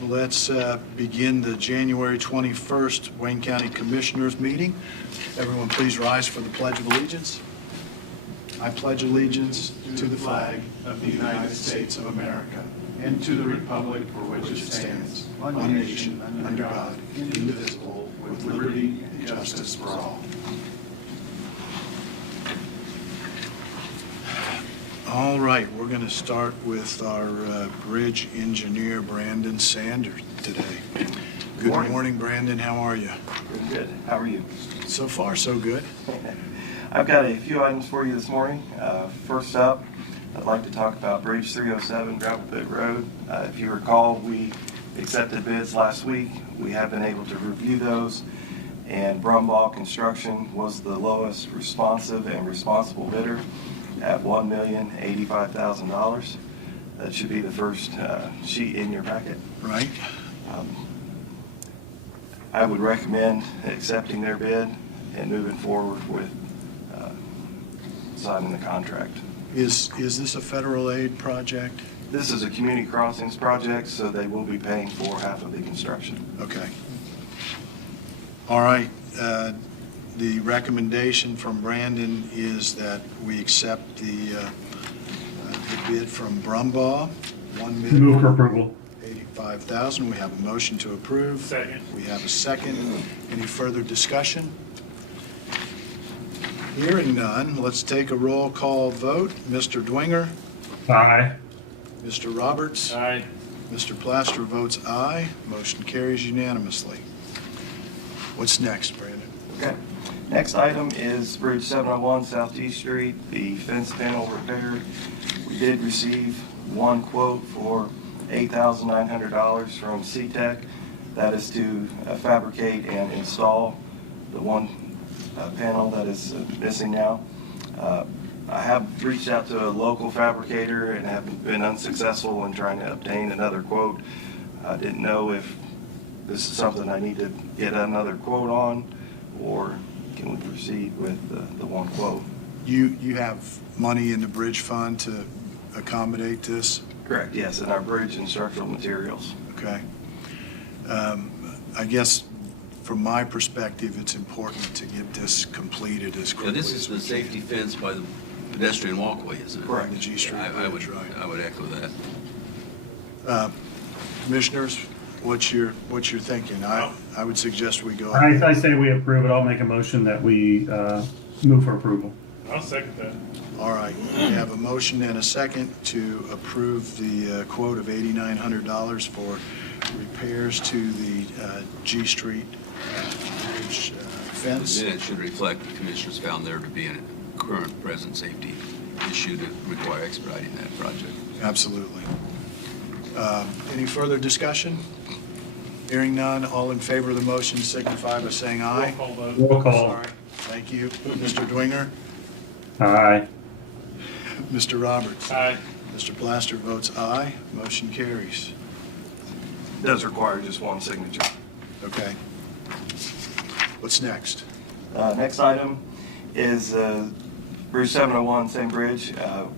Let's begin the January 21st Wayne County Commissioners meeting. Everyone please rise for the Pledge of Allegiance. I pledge allegiance to the flag of the United States of America and to the republic for which it stands, one nation, under God, indivisible, with liberty and justice for all. All right, we're going to start with our bridge engineer, Brandon Sanders, today. Good morning, Brandon. How are you? Good. How are you? So far, so good. I've got a few items for you this morning. First up, I'd like to talk about Bridge 307, Gravel Pit Road. If you recall, we accepted bids last week. We have been able to review those, and Brumbaugh Construction was the lowest responsive and responsible bidder at $1,085,000. That should be the first sheet in your packet. Right. I would recommend accepting their bid and moving forward with signing the contract. Is this a federal aid project? This is a community crossings project, so they will be paying for half of the construction. Okay. All right. The recommendation from Brandon is that we accept the bid from Brumbaugh, Move for approval. $1,085,000. We have a motion to approve. Second. We have a second. Any further discussion? Hearing none, let's take a roll call vote. Mr. Dwinger? Aye. Mr. Roberts? Aye. Mr. Plaster votes aye. Motion carries unanimously. What's next, Brandon? Okay. Next item is Bridge 701 South G Street, the fence panel repair. We did receive one quote for $8,900 from C-Tech. That is to fabricate and install the one panel that is missing now. I have reached out to a local fabricator and have been unsuccessful in trying to obtain another quote. I didn't know if this is something I need to get another quote on, or can we proceed with the one quote? You have money in the bridge fund to accommodate this? Correct, yes, in our bridge and structural materials. Okay. I guess from my perspective, it's important to get this completed as quickly This is as we the can. safety fence by the pedestrian walkway, isn't it? Correct. The G Street I Bridge, right. would echo that. Commissioners, what's your thinking? I would suggest we go. I say we approve it. I'll make a motion that we move for approval. I'll second that. All right, we have a motion and a second to approve the quote of $8,900 for repairs to the G Street Bridge The fence. minute should reflect the commissioners found there to be a current present safety issue to require expediting that project. Absolutely. Any further discussion? Hearing none, all in favor of the motion signify by saying aye. Roll call vote. Roll call. Sorry. Thank you. Mr. Dwinger? Aye. Mr. Roberts? Aye. Mr. Plaster votes aye. Motion carries. It does require just one signature. Okay. What's next? Next item is Bridge 701, same bridge.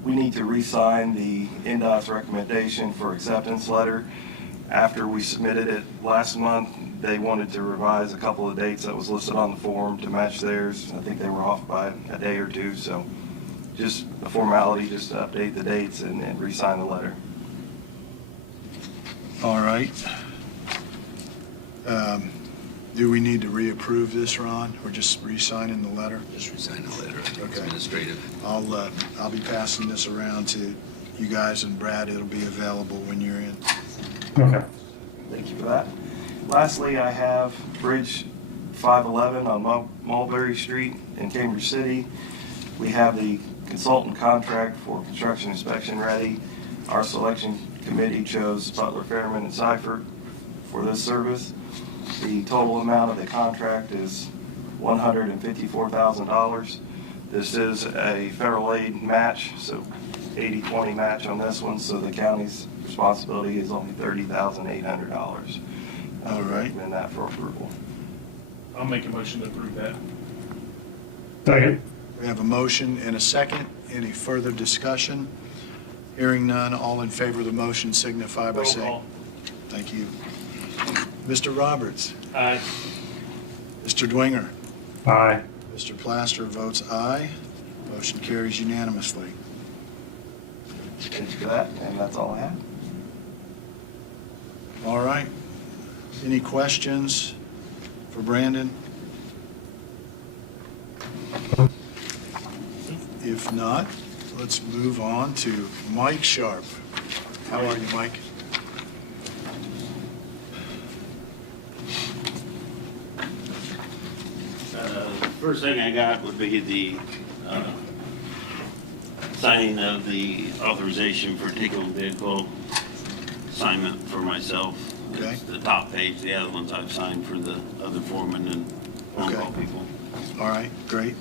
We need to re-sign the NDOT's recommendation for acceptance letter. After we submitted it last month, they wanted to revise a couple of dates that was listed on the form to match theirs. I think they were off by a day or two, so just a formality just to update the dates and re-sign the letter. All right. Do we need to reapprove this, Ron, or just re-signing the letter? Just resign the letter. I think it's Okay. administrative. I'll be passing this around to you guys, and Brad, it'll be available when you're in. Okay. Thank you for that. Lastly, I have Bridge 511 on Mulberry Street in Cambridge City. We have the consultant contract for construction inspection ready. Our selection committee chose Butler, Fairman, and Seifert for this service. The total amount of the contract is $154,000. This is a federal aid match, so 80-20 match on this one, so the county's responsibility is only $30,800. All right. Recommend that for approval. I'll make a motion to approve that. Second. We have a motion and a second. Any further discussion? Hearing none, all in favor of the motion signify by Roll saying. call. Thank you. Mr. Roberts? Aye. Mr. Dwinger? Aye. Mr. Plaster votes aye. Motion carries unanimously. Thank you for that, and that's all I have. All right. Any questions for Brandon? If not, let's move on to Mike Sharp. How are you, Mike? First thing I got would be the signing of the authorization for tickle vehicle assignment for myself. Okay. It's the top page, the other ones I've signed for the other foremen and phone call Okay. people. All right, great.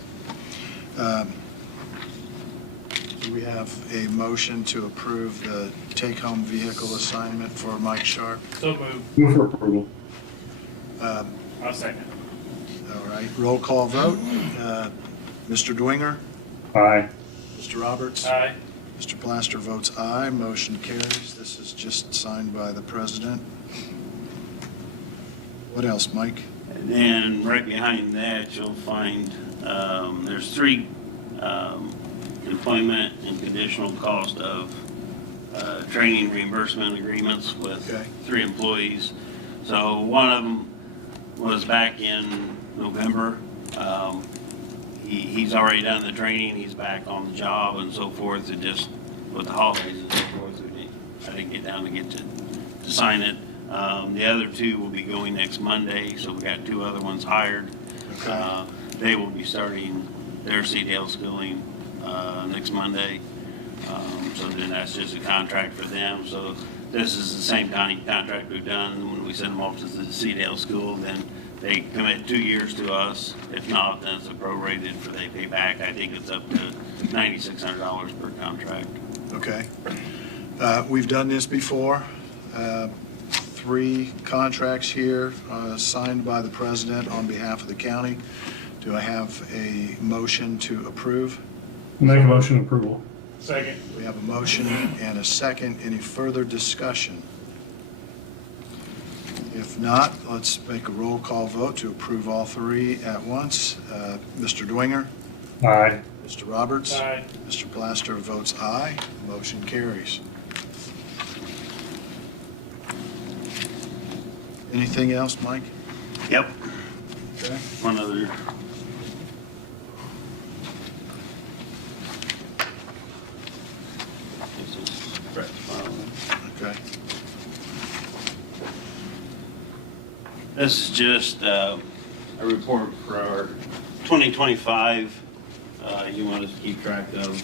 Do we have a motion to approve the take-home vehicle assignment for Mike Sharp? So moved. Move for approval. I'll second. All right, roll call vote. Mr. Dwinger? Aye. Mr. Roberts? Aye. Mr. Plaster votes aye. Motion carries. This is just signed by the president. What else, Mike? And then right behind that, you'll find, there's three employment and conditional cost of training reimbursement agreements with Okay. 3 employees. So one of them was back in November. He's already done the training, he's back on the job and so forth, and just with the holidays and so forth, I didn't get down to get to sign it. The other 2 will be going next Monday, so we got 2 other ones hired. Okay. They will be starting their CDL schooling next Monday. So then that's just a contract for them. So this is the same kind of contract we've done when we send them off to the CDL school. Then they commit 2 years to us. If not, then it's a prorated for they pay back. I think it's up to $9,600 per contract. Okay. We've done this before. 3 contracts here signed by the president on behalf of the county. Do I have a motion to approve? Make a motion approval. Second. We have a motion and a second. Any further discussion? If not, let's make a roll call vote to approve all 3 at once. Mr. Dwinger? Aye. Mr. Roberts? Aye. Mr. Plaster votes aye. Motion carries. Anything else, Mike? Yep. Okay. One other. This is Brett's file. Okay. This is just a report for our 2025. You want us to keep track of.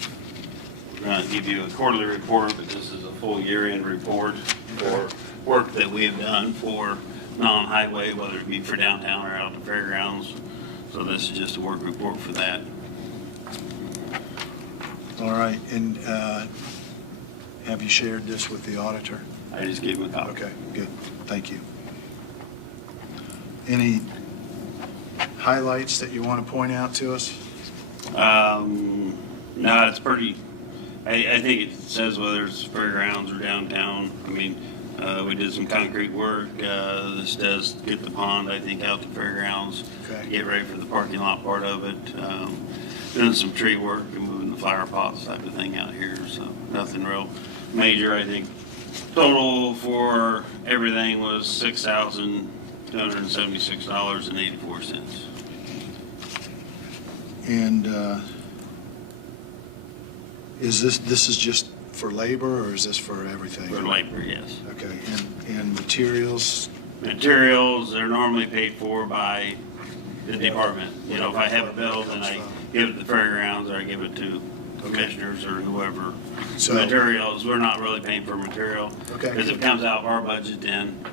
We're going to give you a quarterly report, but this is a full year-end report for work that we have done for non-highway, whether it be for downtown or out at the fairgrounds. So this is just a work report for that. All right. And have you shared this with the auditor? I just gave him a copy. Okay, good. Thank you. Any highlights that you want to point out to us? No, it's pretty, I think it says whether it's fairgrounds or downtown. I mean, we did some concrete work. This does get the pond, I think, out to fairgrounds. Okay. Get ready for the parking lot part of it. Doing some tree work and moving the flower pots type of thing out here, so nothing real major. I think total for everything was $6,276.84. And is this is just for labor, or is this for everything? For labor, yes. Okay, and materials? Materials are normally paid for by the department. You know, if I have a bill, then I give it to the fairgrounds, or I give it to commissioners or whoever. So- Materials, we're not really paying for material. Okay. Because if it comes out of our budget, then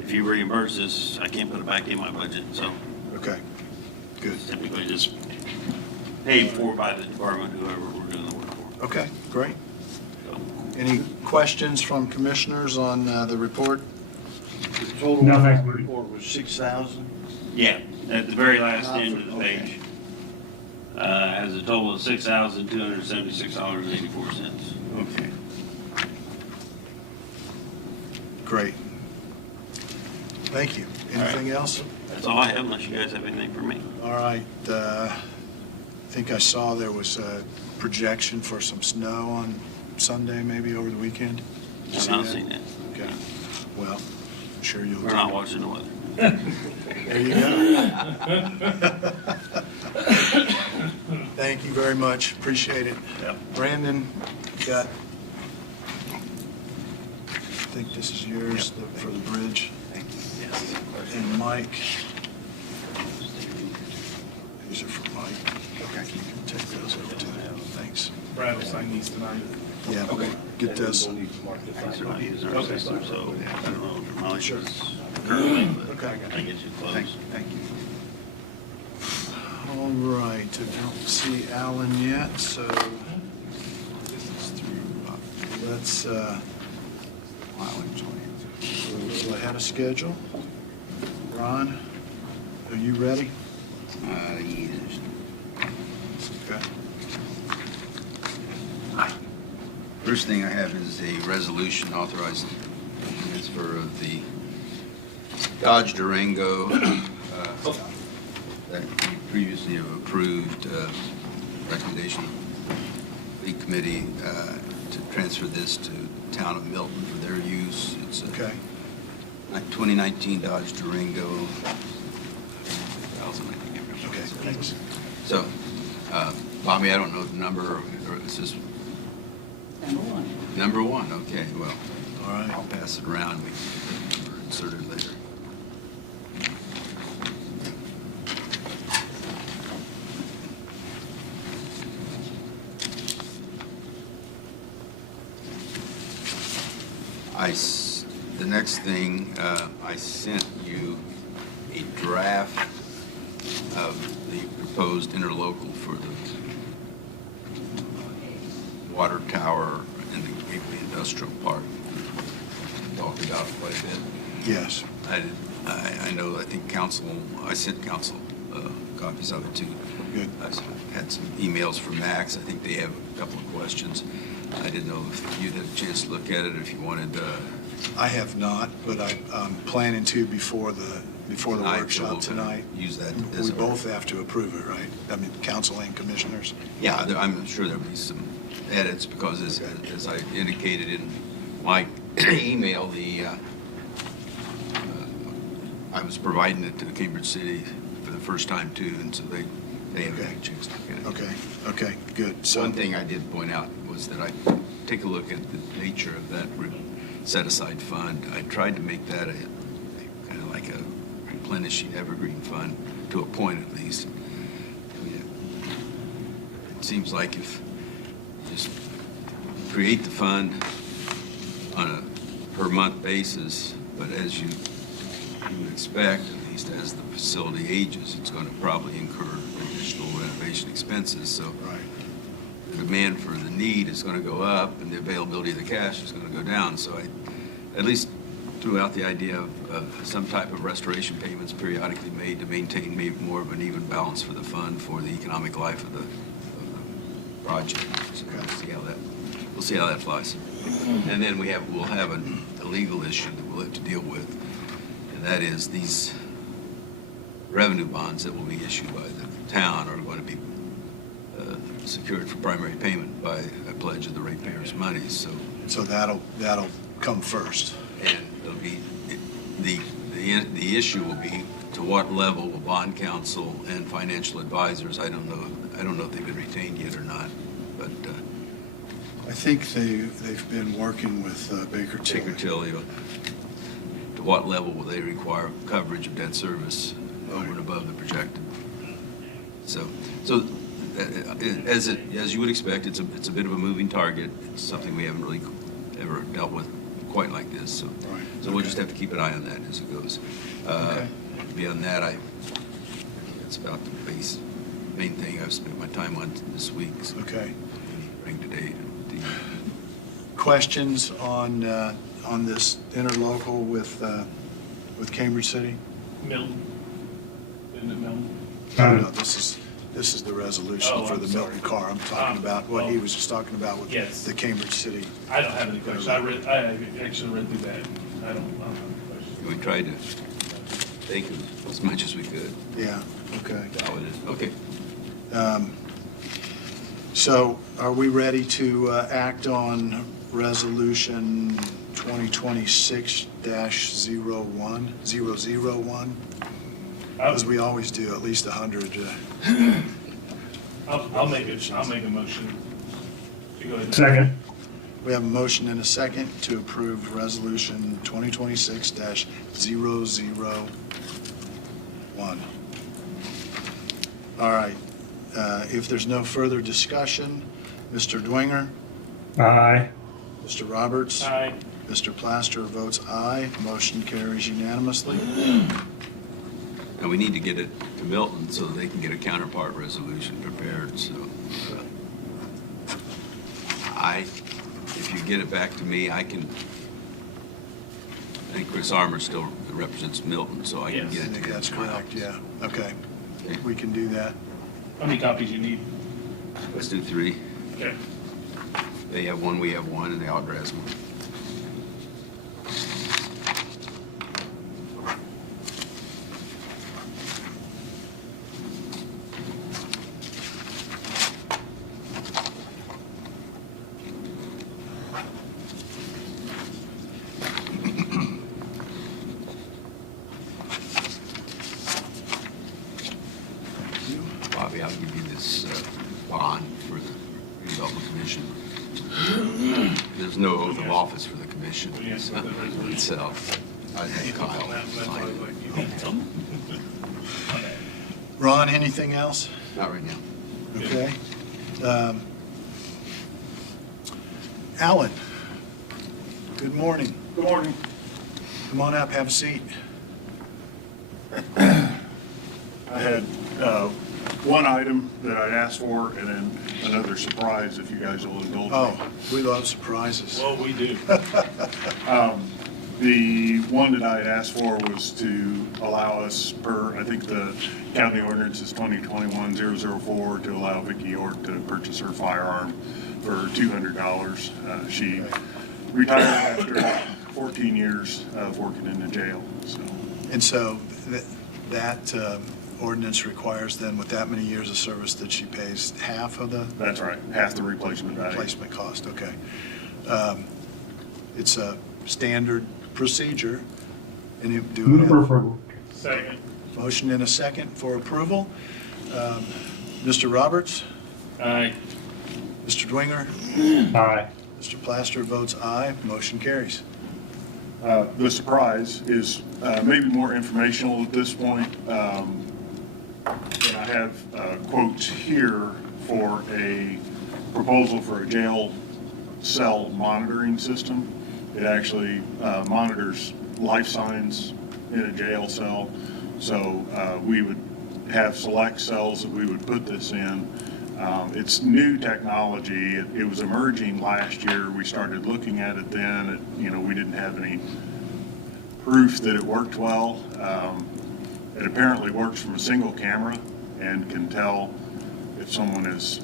if you reimburse this, I can't put it back in my budget. So Okay, good. it's typically just paid for by the department, whoever we're doing the work for. Okay, great. So, Any questions from commissioners on the report? The total No, on thanks, the Marty. report was 6,000. yeah, at the very last end of the Okay. page. Has a total of $6,276.84. Okay. Great. Thank you. Anything else? That's all I have, unless you guys have anything for me. All right, I think I saw there was a projection for some snow on Sunday, maybe over the weekend. Did you I've see not that? seen that. Okay, well, I'm sure you'll. We're not watching the weather. There you go. Thank you very much, appreciate it. Yep. Brandon, you got, I think this is yours for the bridge. Yes. And Mike. These are for Mike. Okay. You can take those over to them, thanks. Brad will sign these tonight. Yeah, okay, get this. Thanks for not using our system, so I don't know if your mileage Sure. is currently, but Okay. I get you close. Thank you. All right, I don't see Alan yet, so let's go ahead of schedule. Ron, are you ready? Yes. Okay. First thing I have is a resolution authorizing transfer of the Dodge Durango that we previously have approved, recommendation of the committee to transfer this to the town of Milton for their use. It's a Okay. 2019 Dodge Durango. 1,000, I think. Okay, thanks. So, Bobby, I don't know the number, or is this? Number one, okay, well, All right. I'll pass it around, we can insert it later. The next thing, I sent you a draft of the proposed interlocal for the water tower in the Gateway Industrial Park. Talked about it quite a bit. Yes. I know, I think council, I sent council copies of it too. Good. I had some emails from Max. I think they have a couple of questions. I didn't know if you'd had a chance to look at it, if you wanted I have not, but I'm planning to before the tonight, so workshop we'll tonight. use that as We a- both have to approve it, right? I mean, council and commissioners. Yeah, I'm sure there'll be some edits because as I indicated in my email, I was providing it to Cambridge City for the first time too, and so they haven't had a chance to look at it. Okay, good. So One thing I did point out was that I take a look at the nature of that set-aside fund. I tried to make that a kind of like a replenishing evergreen fund to a point at least. I mean, it seems like if you just create the fund on a per month basis, but as you would expect, at least as the facility ages, it's going to probably incur additional renovation expenses. So Right. the demand for the need is going to go up and the availability of the cash is going to go down. So I at least threw out the idea of some type of restoration payments periodically made to maintain maybe more of an even balance for the fund for the economic life of the project. So we'll see how that flies. And then we'll have a legal issue that we'll have to deal with, and that is these revenue bonds that will be issued by the town are going to be secured for primary payment by a pledge of the ratepayers' money. So that'll come first. and it'll be, the issue will be to what level will bond counsel and financial advisors, I don't know if they've been retained yet or not, but I think they've been working with Baker Baker Tilly. Tilly, to what level will they require coverage of debt service over and above the projected? So as you would expect, it's a bit of a moving target. It's something we haven't really ever dealt with quite like this. So Right. so we'll just have to keep an eye on that as it goes. Okay. Beyond that, that's about the main thing I've spent my time on this week. So Okay. bring today to you. Questions on this interlocal with Cambridge City? Milton. Isn't it Milton? No, this is the resolution Oh, for I'm the sorry. Milton car. I'm talking about what he was just talking about with Yes. the Cambridge City. I don't have any questions. I actually read through that. I don't have any questions. We tried to take as much as we could. Yeah, okay. That's all it is. Okay. So are we ready to act on Resolution 2026-01001? As we always do, at least 100. I'll make a motion to go ahead. Second. We have a motion and a second to approve Resolution 2026-001. All right. If there's no further discussion, Mr. Dwinger, Aye. Mr. Roberts, Aye. Mr. Plaster votes aye. Motion carries unanimously. And we need to get it to Milton so they can get a counterpart resolution prepared, so. If you get it back to me, I think Chris Armour still represents Milton, so I can Yes. get I it to think him. that's in my correct, office. yeah. Okay, Okay. we can do that. How many copies you need? Let's do 3. Okay. They have 1, we have 1, and the auditor has 1. Bobby, I'll give you this bond for the redevelopment commission. There's no oath of office for the commission Yes, for the resolution. itself. I think Kyle That's why I signed was it. like, you need some? Ron, anything else? Not right now. Okay. Alan, good morning. Good morning. Come on up, have a seat. I had one item that I'd asked for and then another surprise if you guys will indulge me. Oh, we love surprises. Well, we do. The one that I had asked for was to allow us per, I think the county ordinance is 2021-004, to allow Vicki York to purchase her firearm for $200. She retired after 14 years of working in the jail, so. And so that ordinance requires then with that many years of service that she pays half of the That's right, half the replacement value. replacement cost, okay. It's a standard procedure. And you do Move for it. approval. Second. Motion and a second for approval. Mr. Roberts, Aye. Mr. Dwinger, Aye. Mr. Plaster votes aye. Motion carries. The surprise is maybe more informational at this point. And I have quotes here for a proposal for a jail cell monitoring system. It actually monitors life signs in a jail cell. So we would have select cells that we would put this in. It's new technology. It was emerging last year. We started looking at it then. We didn't have any proof that it worked well. It apparently works from a single camera and can tell if someone is,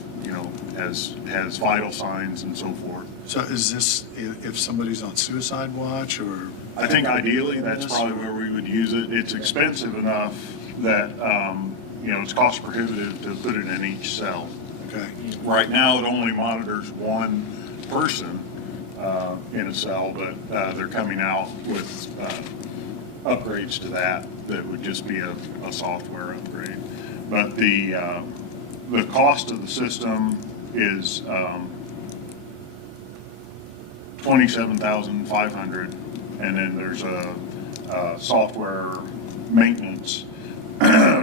has vital signs and so forth. So is this if somebody's on suicide watch or? I think ideally that's probably where we would use it. It's expensive enough that, it's cost prohibitive to put it in each cell. Okay, Right now, it only monitors one person in a cell, but they're coming out with upgrades to that would just be a software upgrade. But the cost of the system is $27,500, and then there's a software maintenance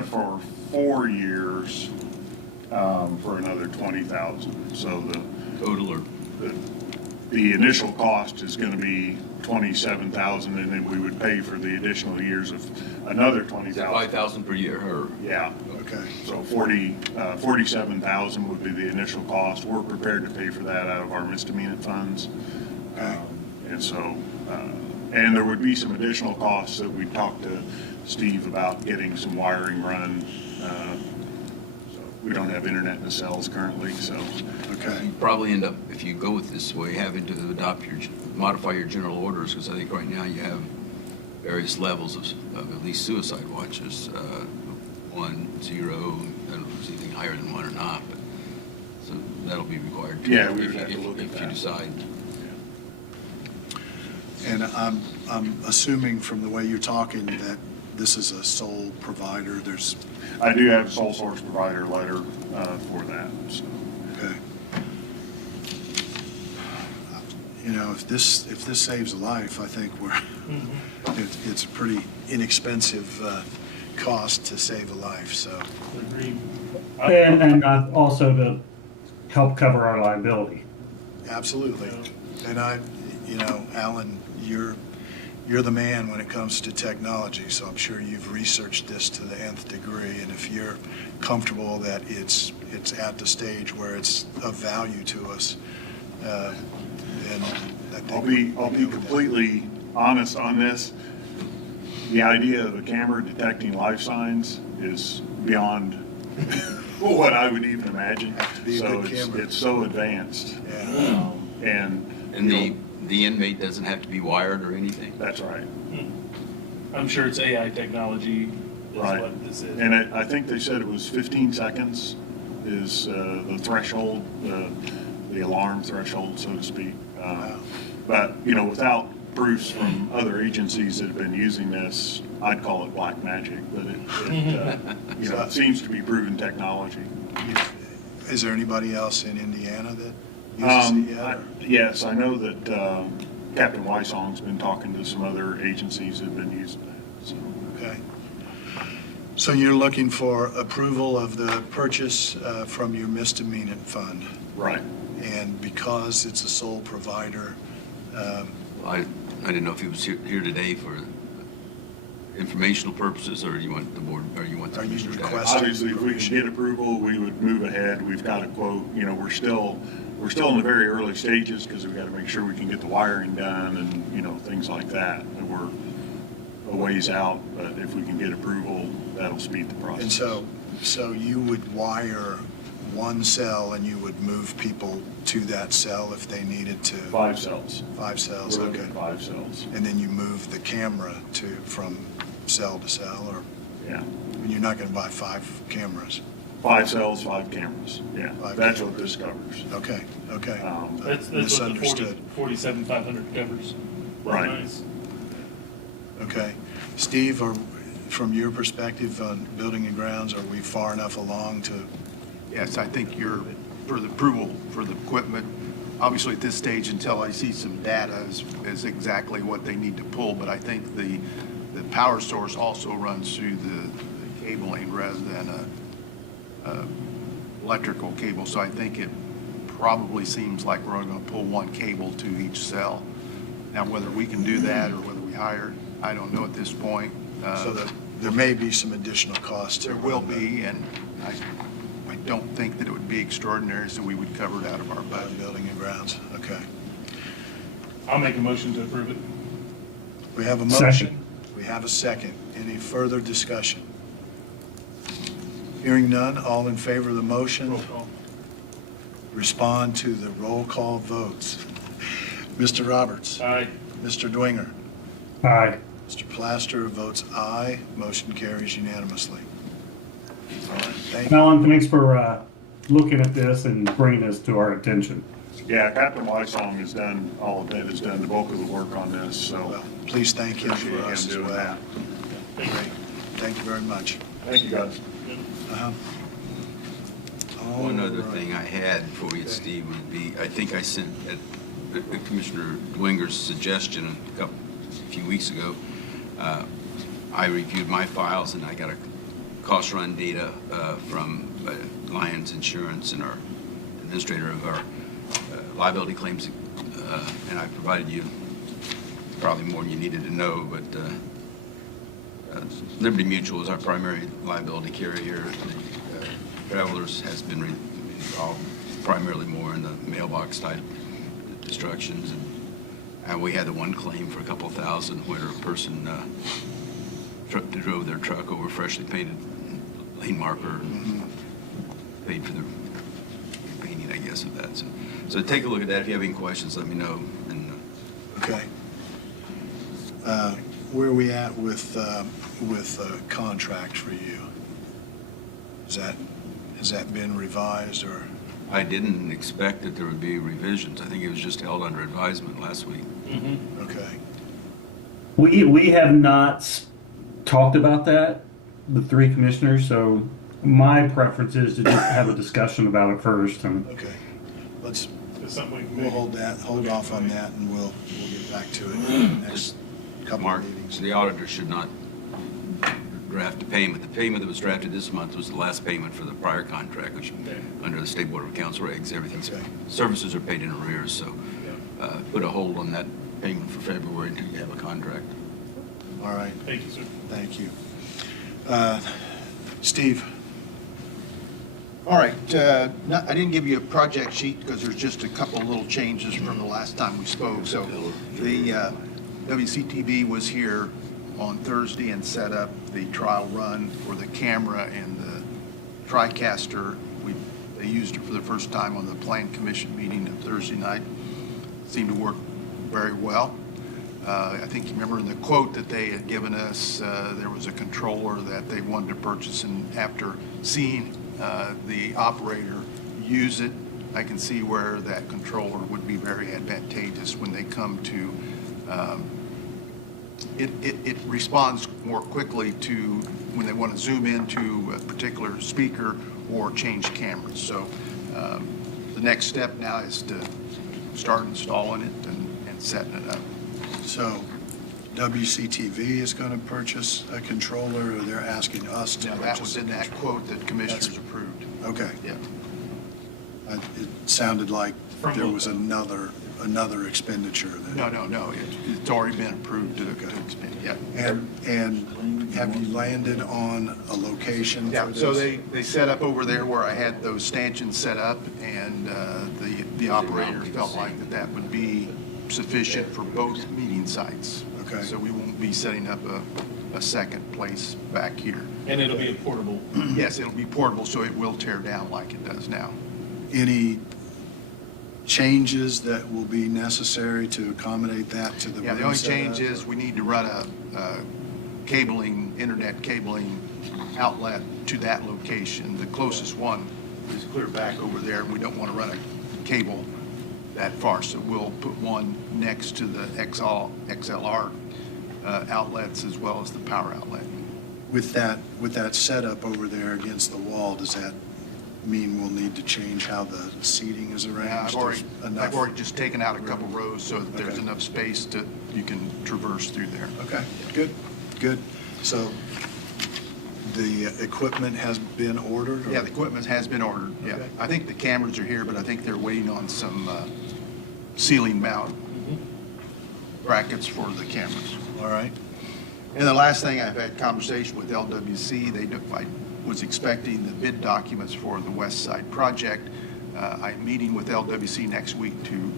for 4 years for another $20,000. So Total or the initial cost is going to be $27,000, and then we would pay for the additional years of another $20,000. 5,000 per year, or? Yeah. okay. So $47,000 would be the initial cost. We're prepared to pay for that out of our misdemeanor funds. And so, and there would be some additional costs that we talked to Steve about getting some wiring run. So we don't have internet in the cells currently, so. Okay, You probably end up, if you go with this way, having to modify your general orders, because I think right now you have various levels of at least suicide watches, 1, 0, I don't know if there's anything higher than 1 or not, but, so that'll be required too. Yeah, we if would have you- to look at If you that. decide. And I'm assuming from the way you're talking that this is a sole provider, there's, I do have a sole source provider letter for that, so. okay. You know, if this saves a life, I think it's a pretty inexpensive cost to save a life, so. Agreed. And also to help cover our liability. Absolutely. And you know, Alan, you're the man when it comes to technology, so I'm sure you've researched this to the nth degree, and if you're comfortable that it's at the stage where it's of value to us, then I think I'll be completely honest on this. The idea of a camera detecting life signs is beyond what I would even imagine. Have to be a So good camera. it's so advanced. Yeah. And the inmate doesn't have to be wired or anything? That's right. I'm sure it's AI technology is Right. what this is. And I think they said it was 15 seconds is the threshold, the alarm threshold, so to speak. Wow. But, you know, without proofs from other agencies that have been using this, I'd call it black magic, but it seems to be proven technology. Is there anybody else in Indiana that uses it yet? Yes, I know that Captain Wysong's been talking to some other agencies that have been using that, so. Okay. So you're looking for approval of the purchase from your misdemeanor fund, Right. and because it's a sole provider, I didn't know if he was here today for informational purposes, or you want the board, or you want the Are you commissioners to act? requesting- Obviously, if we can get approval, we would move ahead. We've got a quote, you know, we're still in the very early stages because we've got to make sure we can get the wiring done and, you know, things like that. And we're a ways out, but if we can get approval, that'll speed the process. and so you would wire one cell and you would move people to that cell if they needed to? 5 cells. 5 cells, We're looking okay. at 5 cells. And then you move the camera from cell to cell, or Yeah. you're not going to buy 5 cameras? 5 cells, 5 cameras. Yeah, 5 that's what cameras. this covers. Okay, okay. That's what the Misunderstood. 47,500 covers. Right. Nice. Okay. Steve, from your perspective on building and grounds, are we far enough along to, Yes, I think you're, for the approval for the equipment, obviously at this stage, until I see some data, is exactly what they need to pull, but I think the power source also runs through the cabling rather than a electrical cable, so I think it probably seems like we're going to pull one cable to each cell. Now, whether we can do that or whether we hire, I don't know at this point. so that there may be some additional costs? to There will run the- be, and I don't think that it would be extraordinary, so we would cover it out of our by budget. building and grounds, okay. I'll make a motion to approve it. We have a Second. motion. We have a second. Any further discussion? Hearing none, all in favor of the motion? Roll call. Respond to the roll call votes. Mr. Roberts? Aye. Mr. Dwinger? Aye. Mr. Plaster votes aye. Motion carries unanimously. All right, thank you. Alan, thanks for looking at this and bringing this to our attention. Yeah, Captain Wysong has done, all of it, has done the bulk of the work on this, so Well, please thank him appreciate for him us as doing well. that. Great. Thank you very much. Thank you, guys. Uh-huh. One other All right. thing I had before we get Steve would be, I think I sent Commissioner Dwinger's suggestion a few weeks ago. I reviewed my files and I got a cost run data from Lions Insurance and our administrator of our liability claims, and I provided you probably more than you needed to know, but Liberty Mutual is our primary liability carrier. The Travelers has been involved primarily more in the mailbox type destructions, and we had the one claim for a couple thousand where a person drove their truck over freshly painted lane marker and paid for the painting, I guess, of that. So take a look at that. If you have any questions, let me know. And Okay. where are we at with contract for you? Has that been revised or? I didn't expect that there would be revisions. I think it was just held under advisement last week. Okay. We have not talked about that, the three commissioners, so my preference is to just have a discussion about it first. And Okay. Let's, It's something we can we'll maybe- hold off on that and we'll get back to it in the next couple Mark, of meetings. the auditor should not draft a payment. The payment that was drafted this month was the last payment for the prior contract, which, under the State Board of Accounts regs, everything's, Okay. services are paid in arrears, so put a hold on that payment for February until you have a contract. All right, Thank you, sir. thank you. Steve? All right, I didn't give you a project sheet because there's just a couple little changes from the last time we spoke. So the WCTV was here on Thursday and set up the trial run for the camera and the TriCaster. They used it for the first time on the Plan Commission meeting on Thursday night. Seemed to work very well. I think you remember in the quote that they had given us, there was a controller that they wanted to purchase, and after seeing the operator use it, I can see where that controller would be very advantageous when they come to, it responds more quickly to when they want to zoom into a particular speaker or change cameras. So the next step now is to start installing it and setting it up. So WCTV is going to purchase a controller, or they're asking us to Now, purchase? that was in that quote that commissioners approved. Okay. Yeah. It sounded like From there what? was another expenditure there. No, it's already been approved to expend, yeah. And have you landed on a location for Yeah, this? so they set up over there where I had those stanchions set up, and the operator felt like that would be sufficient for both meeting sites. Okay. So we won't be setting up a second place back here. And it'll be a portable. Yes, it'll be portable, so it will tear down like it does now. Any changes that will be necessary to accommodate that to the Yeah, the room only setup? change is we need to run a internet cabling outlet to that location. The closest one is clear back over there, and we don't want to run a cable that far, so we'll put one next to the XLR outlets as well as the power outlet. With that setup over there against the wall, does that mean we'll need to change how the seating is Yeah, arranged? I've already just taken out a couple rows so that there's Okay. enough space you can traverse through there. Okay, good. So the equipment has been ordered? or- Yeah, the equipment has been ordered, yeah. Okay. I think the cameras are here, but I think they're waiting on some ceiling mount brackets for the cameras. All right. And the last thing, I've had conversation with LWC. I was expecting the bid documents for the West Side project. I'm meeting with LWC next week to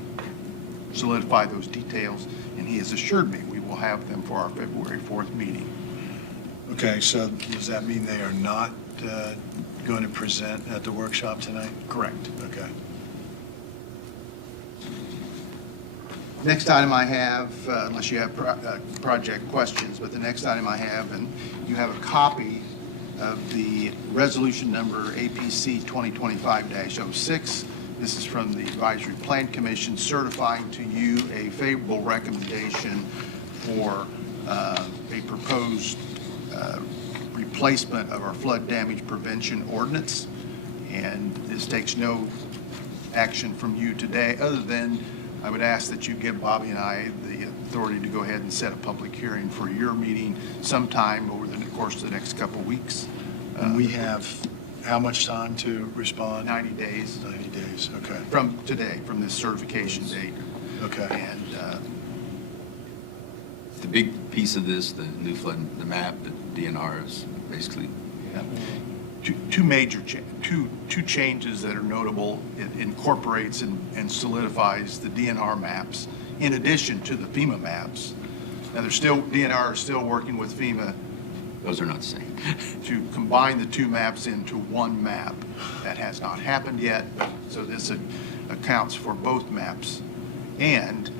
solidify those details, and he has assured me we will have them for our February 4th meeting. Okay, so does that mean they are not going to present at the workshop tonight? Correct. Okay. Next item I have, unless you have project questions, but the next item I have, and you have a copy of the resolution number APC 2025-06. This is from the Advisory Plan Commission certifying to you a favorable recommendation for a proposed replacement of our flood damage prevention ordinance. And this takes no action from you today, other than I would ask that you give Bobby and I the authority to go ahead and set a public hearing for your meeting sometime over the course of the next couple of weeks. And we have how much time to respond? 90 days 90 days, okay. from today, from this certification date. Okay. And The big piece of this, the new flood, the map that DNR is basically, yeah, two major two changes that are notable. It incorporates and solidifies the DNR maps in addition to the FEMA maps. Now, DNR is still working with FEMA those are not the same. to combine the two maps into one map. That has not happened yet, so this accounts for both maps. And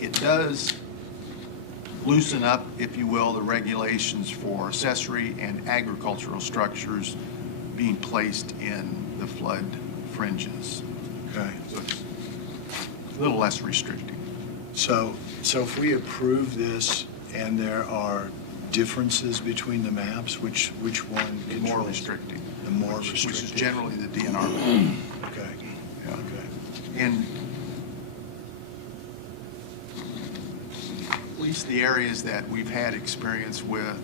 it does loosen up, if you will, the regulations for accessory and agricultural structures being placed in the flood fringes. Okay. So it's a little less restricting. So if we approve this and there are differences between the maps, which one More controls? restricting. The more Which is restrictive. generally the DNR map. Okay, Yeah. okay. In at least the areas that we've had experience with,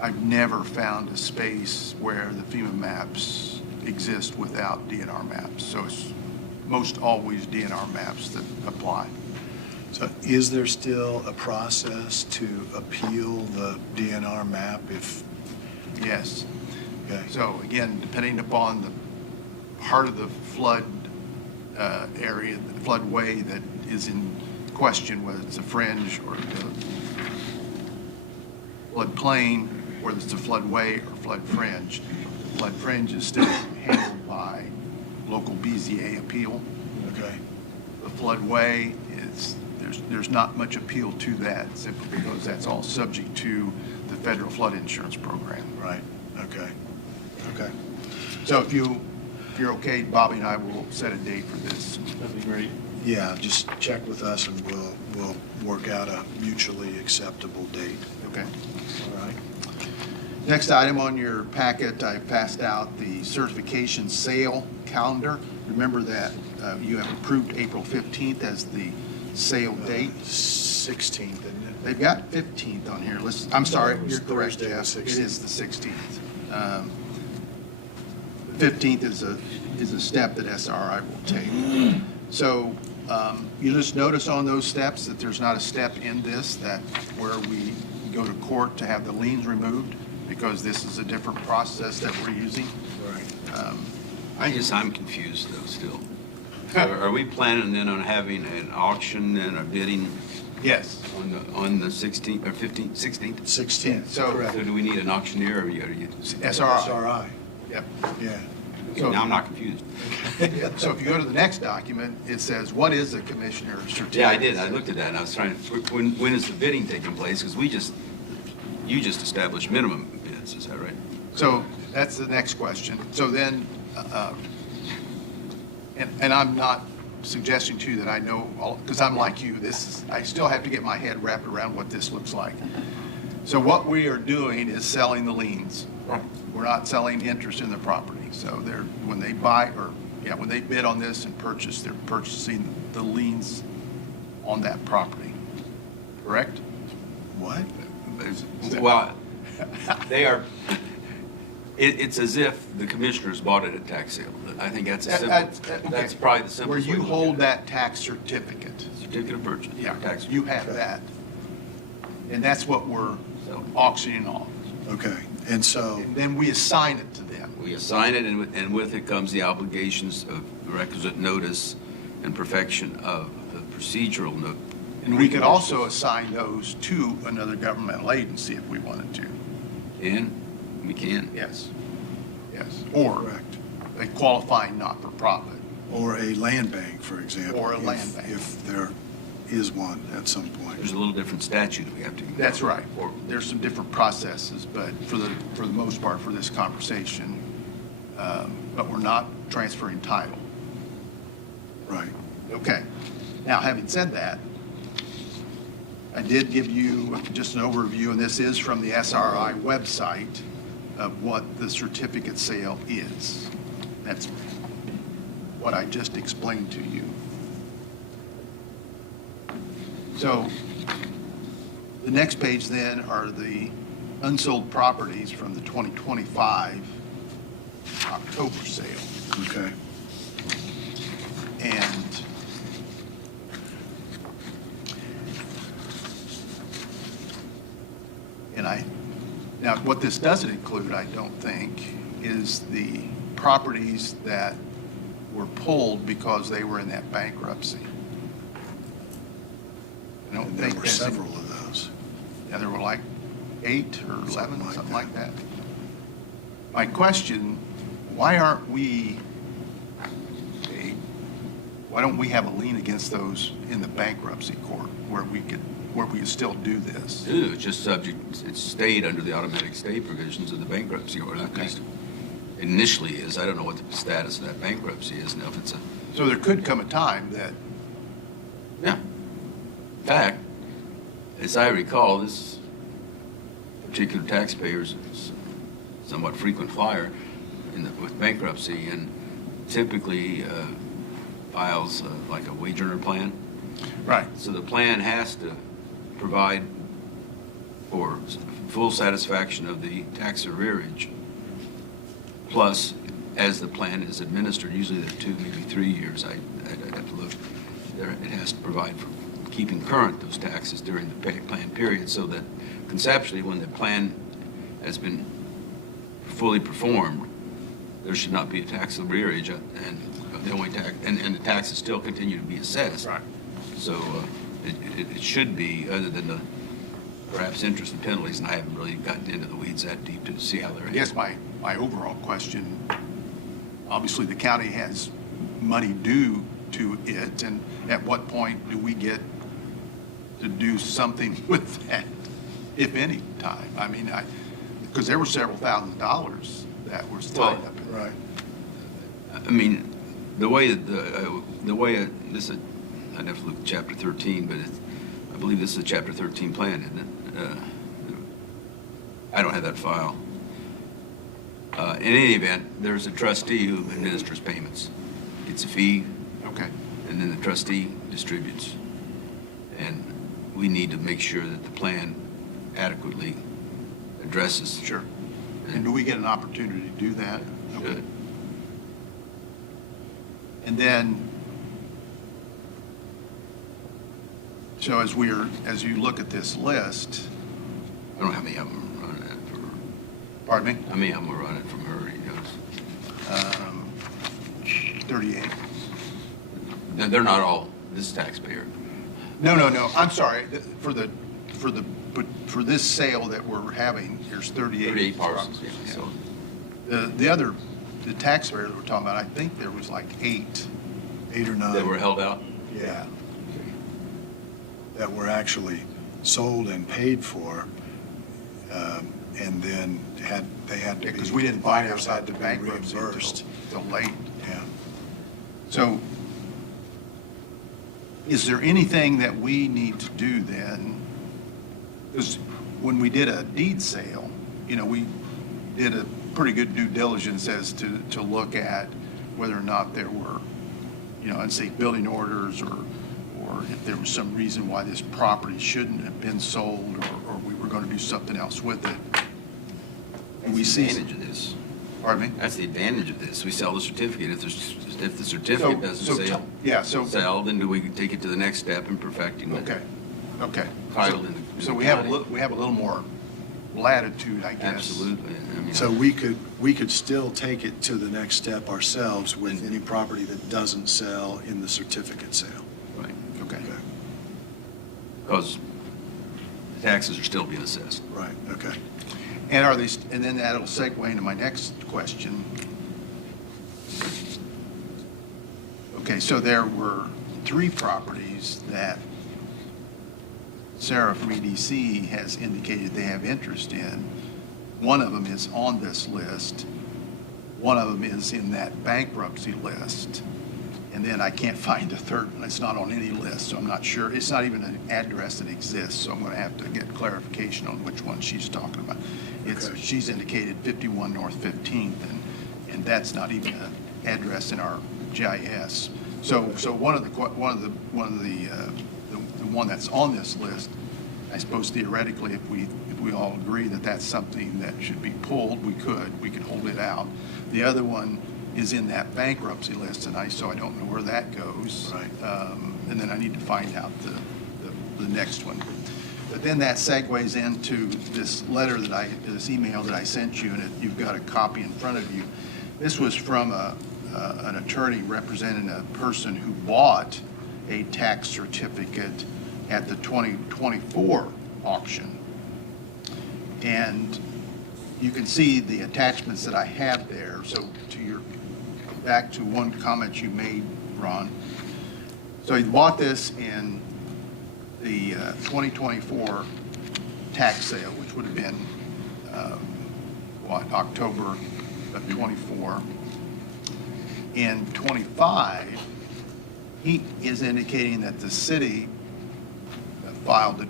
I've never found a space where the FEMA maps exist without DNR maps. So it's most always DNR maps that apply. So is there still a process to appeal the DNR map if, Yes. okay? So again, depending upon the part of the flood area, the floodway that is in question, whether it's a fringe or the floodplain, whether it's a floodway or flood fringe, the flood fringe is still handled by local BZA appeal. Okay, The floodway is, there's not much appeal to that simply because that's all subject to the federal flood insurance program. right, okay, okay. So if you're okay, Bobby and I will set a date for this. That'd be great. Yeah, just check with us and we'll work out a mutually acceptable date. Okay. All right. Next item on your packet, I passed out the certification sale calendar. Remember that you have approved April 15th as the sale date. 16th, isn't it? They've got 15th on here. I'm sorry, It's you're correct, Thursday, the Jeff. It 16th. is the 16th. 15th is a step that SRI will take. So you just notice on those steps that there's not a step in this that where we go to court to have the liens removed, because this is a different process that we're using. Right. I'm confused though still. Are we planning then on having an auction and a bidding Yes. on the 16th or 15th, 16th? 16th, So- correct. So do we need an auctioneer or you? SRI. SRI, Yep. yeah. So- Now I'm not confused. So if you go to the next document, it says, what is a commissioner's certificate? Yeah, I did. I looked at that and I was trying to, when is the bidding taking place? Because you just established minimum bids, is that right? So that's the next question. So then, and I'm not suggesting to you that I know all, because I'm like you, I still have to get my head wrapped around what this looks like. So what we are doing is selling the liens. We're not selling interest in the property. So when they when they bid on this and purchase, they're purchasing the liens on that property. Correct? What? Well, they are, it's as if the commissioners bought it at tax sale. I think that's a simple, that's probably the simplest Where way you to look hold at that tax certificate. it. Certificate of purchase. Yeah, Tax. you have that. And that's what we're So- auctioning off. Okay, and so, And then we assign it to them. We assign it, and with it comes the obligations of requisite notice and perfection of the procedural note. And we could also assign those to another governmental agency if we wanted to. And we can. Yes. Yes. Or correct. a qualifying not-for-profit. Or a land bank, for example. Or a if- land bank. If there is one at some point. There's a little different statute we have to. That's right. Or- There's some different processes, but for the most part, for this conversation, but we're not transferring title. Right. Okay. Now, having said that, I did give you just an overview, and this is from the SRI website, of what the certificate sale is. That's what I just explained to you. So the next page then are the unsold properties from the 2025 October sale. Okay. And now what this doesn't include, I don't think, is the properties that were pulled because they were in that bankruptcy. I don't And there think were that's- several of those. Yeah, there were like 8 or 11, like something that. like that. My question, why aren't we why don't we have a lien against those in the bankruptcy court where we could still do this? It's just subject, it's stayed under the automatic stay provisions of the bankruptcy, or at least initially is. I don't know what the status of that bankruptcy is now, if it's a, So there could come a time that, yeah. In fact, as I recall, this particular taxpayer's somewhat frequent flyer with bankruptcy, and typically files like a wage earner plan. right, So the plan has to provide for full satisfaction of the tax arrearage. Plus, as the plan is administered, usually they're 2, maybe 3 years, I'd have to look, it has to provide for keeping current those taxes during the plan period, so that conceptually, when the plan has been fully performed, there should not be a tax arrearage, and the only tax, and the taxes still continue to be assessed. right. So it should be, other than the perhaps interest and penalties, and I haven't really gotten into the weeds that deep to see how they're. I guess my overall question, obviously the county has money due to it, and at what point do we get to do something with that, if any time? I mean, because there were several $1,000s that were tied up in it. Right. I mean, the way this, I'd have to look at chapter 13, but I believe this is a chapter 13 plan, isn't it? I don't have that file. In any event, there's a trustee who administers payments, gets a fee, Okay, and then the trustee distributes. And we need to make sure that the plan adequately addresses. sure. And do we get an opportunity to do that? Okay. Should. And then, so as you look at this list, I don't know how many of them are running it for, pardon me, how many of them are running from her, he knows. 38. They're not all this taxpayer. No, I'm sorry, for this sale that we're having, there's 38. 38 parcels, yeah. So The taxpayer that we're talking about, I think there was like 8. 8 or 9. they were held out. Yeah. That were actually sold and paid for, and then they had to be. Because we didn't find out buyers about had the to be bankruptcy reimbursed. till late. Yeah. So is there anything that we need to do then? Because when we did a deed sale, we did a pretty good due diligence as to look at whether or not there were, unsafe building orders, or if there was some reason why this property shouldn't have been sold, or we were going to do something else with it. And we That's the see, advantage of this. pardon me? That's the advantage of this. We sell the certificate. If the certificate doesn't sell, then do we take it to the next step in perfecting it? Okay. Title in the So we have a county. little more latitude, I guess. Absolutely. I mean, So we could still take it to the next step ourselves with any property that doesn't sell in the certificate sale. right. Okay. Because the taxes are still being assessed. Right, okay. And and then that'll segue into my next question. Okay, so there were 3 properties that Sarah from EDC has indicated they have interest in. One of them is on this list. One of them is in that bankruptcy list. And then I can't find the third one. It's not on any list, so I'm not sure. It's not even an address that exists, so I'm going to have to get clarification on which one she's talking about. Okay. She's indicated 51 North 15th, and that's not even an address in our GIS. So one that's on this list, I suppose theoretically, if we all agree that that's something that should be pulled, we could hold it out. The other one is in that bankruptcy list, and so I don't know where that goes. Right. And then I need to find out the next one. But then that segues into this letter this email that I sent you, and you've got a copy in front of you. This was from an attorney representing a person who bought a tax certificate at the 2024 auction. And you can see the attachments that I have there. So back to one comment you made, Ron, So he bought this in the 2024 tax sale, which would have been, October of '24. In '25, he is indicating that the city filed a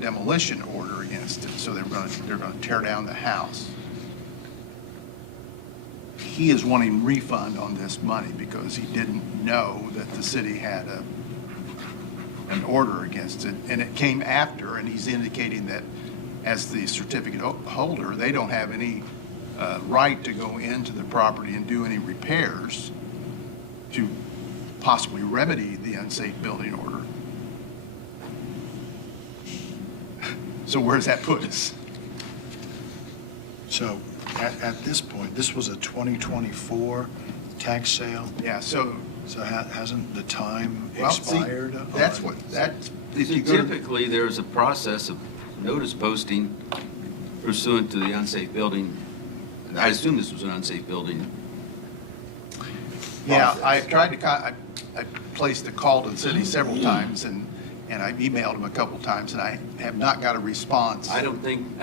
demolition order against it, so they're going to tear down the house. He is wanting refund on this money because he didn't know that the city had an order against it, and it came after, and he's indicating that as the certificate holder, they don't have any right to go into the property and do any repairs to possibly remedy the unsafe building order. So where does that put us? So at this point, this was a 2024 tax sale, Yeah, so, so hasn't the time well, see, expired? that's on- what, that's, if See, you go to, typically, there's a process of notice posting pursuant to the unsafe building. I assume this was an unsafe building. yeah, I process. tried to, I placed a call to the city several times, and I emailed them a couple times, and I have not got a response. I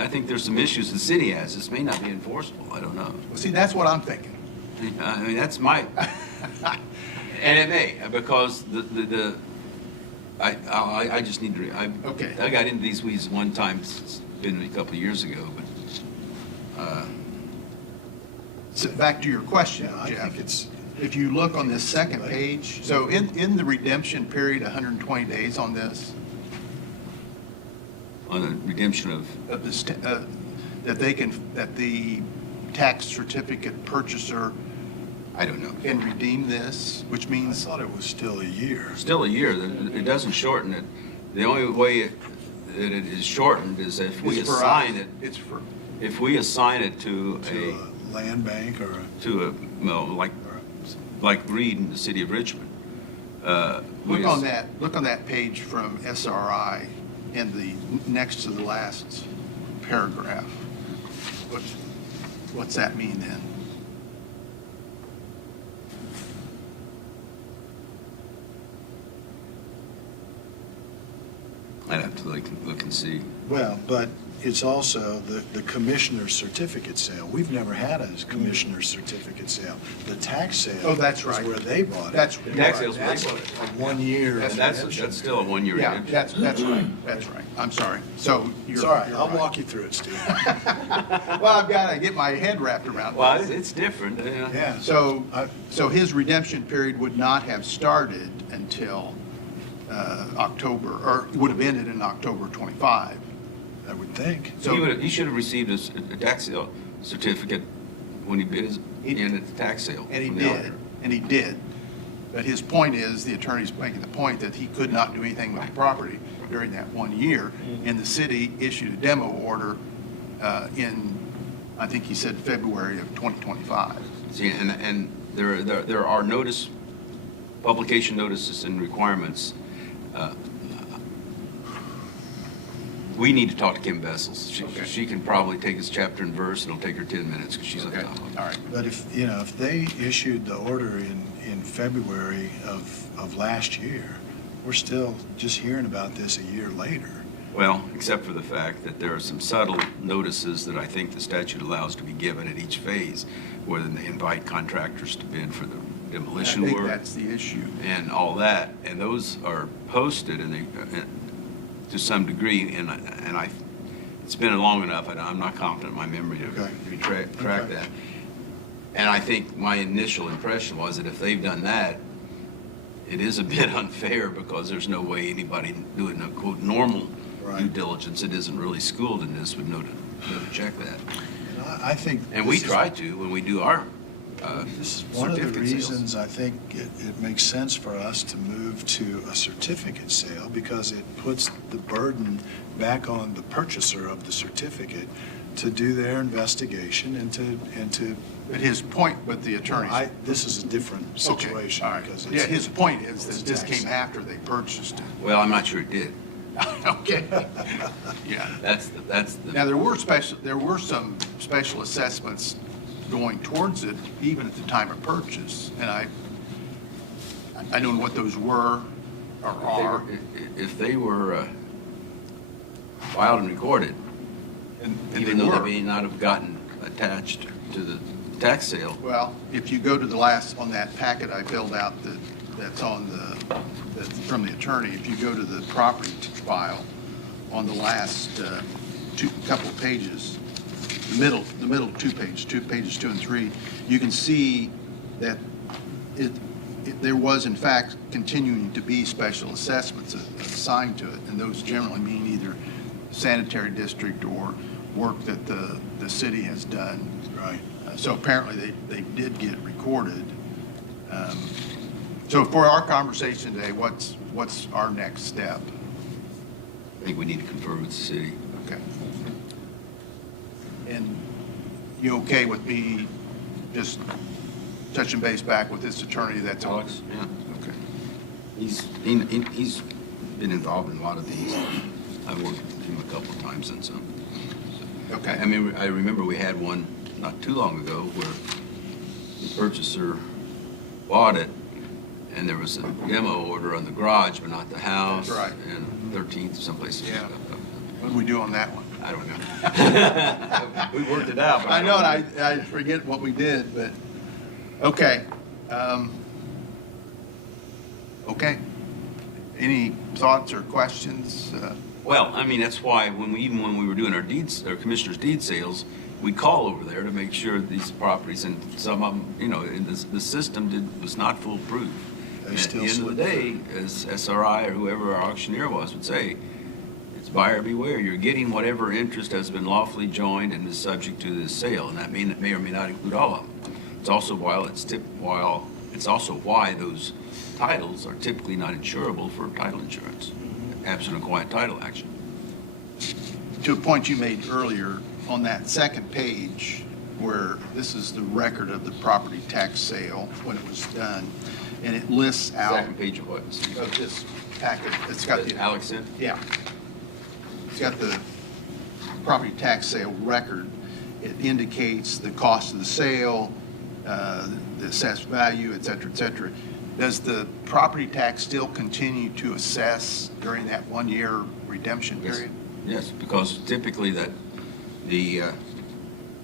think there's some issues the city has. This may not be enforceable. I don't know. Well, see, that's what I'm thinking. I mean, that's my, and it may, because I just need to, Okay. I got into these weeds one time, it's been a couple of years ago, but, So back to your question, Yeah, I Jeff. think it's, If you look on this second page, so in the redemption period, 120 days on this, on the redemption of, that the tax certificate purchaser I don't know. can redeem this, which I means, thought it was still a year. Still a year, it doesn't shorten it. The only way that it is shortened is if we it's for us. assign it, It's for, if we assign it to To a land bank or well, like Reed in the city of Richmond. look on that page from SRI in the, next to the last paragraph. What's that mean then? I'd have to look and see. well, but it's also the commissioner's certificate sale. We've never had a commissioner's certificate sale. The tax sale. Oh, that's right. is where they bought it. That's, The tax sales, That's they a bought it. 1 year. And that's still a one-year yeah, redemption. that's right. I'm sorry. So you're. It's all right, you're I'll right. walk you through it, Steve. Well, I've got to get my head wrapped around Well, this. it's different. Yeah. So his redemption period would not have started until October, or would have ended in October 25. I would think. So He should have received a tax sale certificate when he bid his, in at the tax sale. And he from the did, auditor. and he did. But his point is, the attorney's making the point that he could not do anything with the property during that 1 year. And the city issued a demo order in, I think he said February of 2025. See, and there are publication notices and requirements. We need to talk to Kim Bessels. She can probably take us chapter and verse. It'll take her 10 minutes because she's on Okay, top of it. all right. But if they issued the order in February of last year, we're still just hearing about this a year later. Well, except for the fact that there are some subtle notices that I think the statute allows to be given at each phase, where they invite contractors to bid for the I demolition think work that's the issue. and all that, and those are posted and to some degree, and it's been long enough, I'm not confident in my memory to track Okay. that. And I think my initial impression was that if they've done that, it is a bit unfair because there's no way anybody doing a quote normal due Right. diligence that isn't really schooled in this would know to check that. And I think. And we this is- try to when we do our This is one of the certificate sales. reasons I think it makes sense for us to move to a certificate sale, because it puts the burden back on the purchaser of the certificate to do their investigation and to. But his point with the attorney. This is a different situation. All right. because Yeah, it's- his point is it's that a this tax came sale. after they purchased it. Well, I'm not sure it did. Okay. Yeah. That's the. Now, there were some special assessments going towards it, even at the time of purchase, and I don't know what those were, or are. If they were filed and recorded, And even they though were. they may not have gotten attached to the tax sale, Well, if you go to the last, on that packet I filled out that's on that's from the attorney, if you go to the property file on the last couple of pages, the middle 2 pages 2 and 3, you can see that there was in fact continuing to be special assessments assigned to it, and those generally mean either sanitary district or work that the city has done. Right. So apparently they did get recorded. So for our conversation today, what's our next step? I think we need to confer with the city. Okay. And you okay with me just touching base back with this attorney that's on? Alex? Yeah. Okay. He's been involved in a lot of these. I've worked with him a couple of times and some. Okay. I mean, I remember we had one not too long ago where the purchaser bought it, and there was a demo order on the garage, but not the house. That's right. And 13th, someplace. Yeah. What did we do on that one? I don't know. We worked it out. But I know, don't and I forget what we did, but, okay. Okay. Any thoughts or questions? Well, I mean, that's why when we were doing our deeds, our commissioner's deed sales, we'd call over there to make sure these properties, and some of them, in the system was not foolproof. They And at still the end of the slip day, as SRI or whoever our auctioneer would say, it's buyer beware. You're getting whatever interest has been lawfully joined and is subject to this sale, and that may or may not include all of them. It's also why those titles are typically not insurable for title insurance, absent a quiet title action. To a point you made earlier, on that second page, where this is the record of the property tax sale when it was done, and it lists out Second page of what? of this packet, it's got the, Alex sent? yeah. It's got the property tax sale record. It indicates the cost of the sale, the assessed value, et cetera, et cetera. Does the property tax still continue to assess during that 1-year redemption Yes. period? Yes, because typically the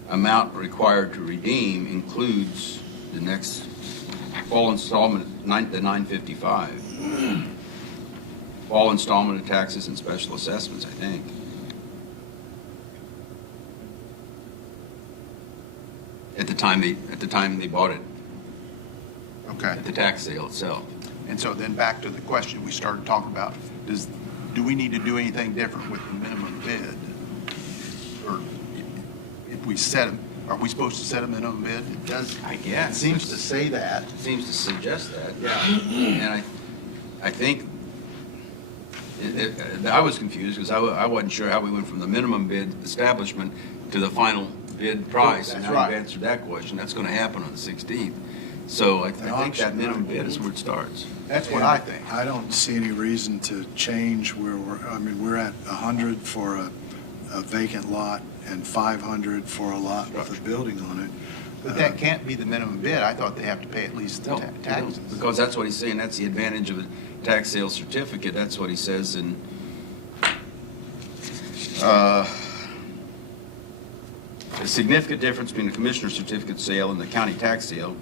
amount required to redeem includes the next fall installment, the 955. Fall installment of taxes and special assessments, I think. At the time they bought it, Okay. at the tax sale itself. And so then back to the question we started talking about, do we need to do anything different with the minimum bid? Or if we are we supposed to set a minimum bid? It does. I guess. It seems to say that. It seems to suggest that. Yeah. And I think, I was confused because I wasn't sure how we went from the minimum bid establishment to the final bid price. And That's now you've right. answered that question. That's going to happen on the 16th. So I think auction, that minimum right. bid is where it starts. That's what I think. I don't see any reason to change where we're at 100 for a vacant lot and 500 for a lot with a building on it. But that can't be the minimum bid. I thought they have to pay at least the No, taxes. because that's what he's saying. That's the advantage of a tax sale certificate. That's what he says in, the significant difference between the commissioner's certificate sale and the county tax sale